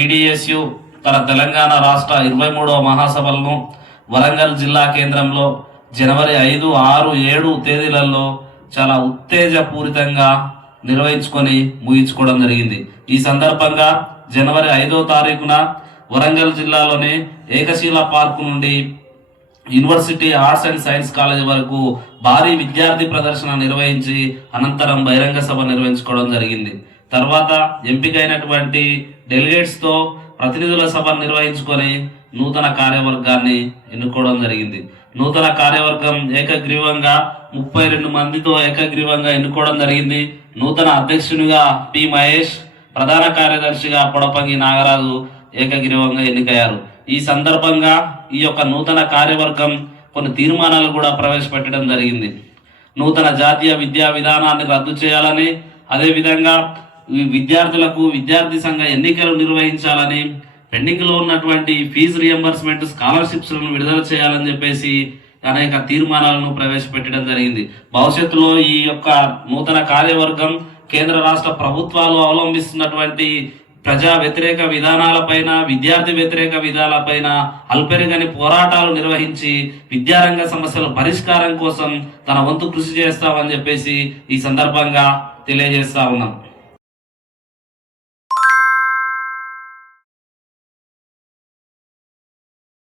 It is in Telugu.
పీడీఎస్యు తన తెలంగాణ రాష్ట్ర 23వ మహాసభలను వరంగల్ జిల్లా కేంద్రంలో జనవరి 5, 6, 7 తేదీలలో చాలా ఉత్తేజపూరితంగా నిర్వహించుకొని ముగించుకోవడం జరిగింది. ఈ సందర్భంగా జనవరి 5వ తారీఖున వరంగల్ జిల్లాలోని ఏకశీల పార్క్ నుండి university arts and science college వరకు భారీ విద్యార్థి ప్రదర్శన నిర్వహించి అనంతరం బహిరంగ సభ నిర్వహించుకోవడం జరిగింది. తర్వాత ఎంపికైనటువంటి డెలిగేట్స్తో ప్రతినిధుల సభ నిర్వహించుకొని నూతన కార్యవర్గాన్ని ఎన్నుకోవడం జరిగింది. నూతన కార్యవర్గం ఏకగ్రీవంగా 32 మందితో ఏకగ్రీవంగా ఎన్నుకోవడం జరిగింది. నూతన అధ్యక్షునిగా పి మహేష్, ప్రధాన కార్యదర్శిగా పొడపంగి నాగరాజు ఏకగ్రీవంగా ఎన్నికయ్యారు. ఈ సందర్భంగా ఈ యొక్క నూతన కార్యవర్గం కొన్ని తీర్మానాలు కూడా ప్రవేశపెట్టడం జరిగింది. నూతన జాతీయ విద్యా విధానాన్ని రద్దు చేయాలని, అదేవిధంగా విద్యార్థులకు విద్యార్థి సంఘ ఎన్నికలు నిర్వహించాలని, పెండింగ్లో ఉన్నటువంటి ఫీజు రియంబర్స్మెంట్ స్కాలర్షిప్స్లను విడుదల చేయాలని చెప్పేసి అనేక తీర్మానాలను ప్రవేశపెట్టడం జరిగింది. భవిష్యత్తులో ఈ యొక్క నూతన కార్యవర్గం కేంద్ర రాష్ట్ర ప్రభుత్వాలు అవలంబిస్తున్నటువంటి ప్రజా వ్యతిరేక విధానాలపైన, విద్యార్థి వ్యతిరేక విధానాలపైన అల్పెరగని పోరాటాలు నిర్వహించి విద్యారంగ సమస్యల పరిష్కారం కోసం తన వంతు కృషి చేస్తామని చెప్పేసి ఈ సందర్భంగా తెలియజేస్తా ఉన్నాం.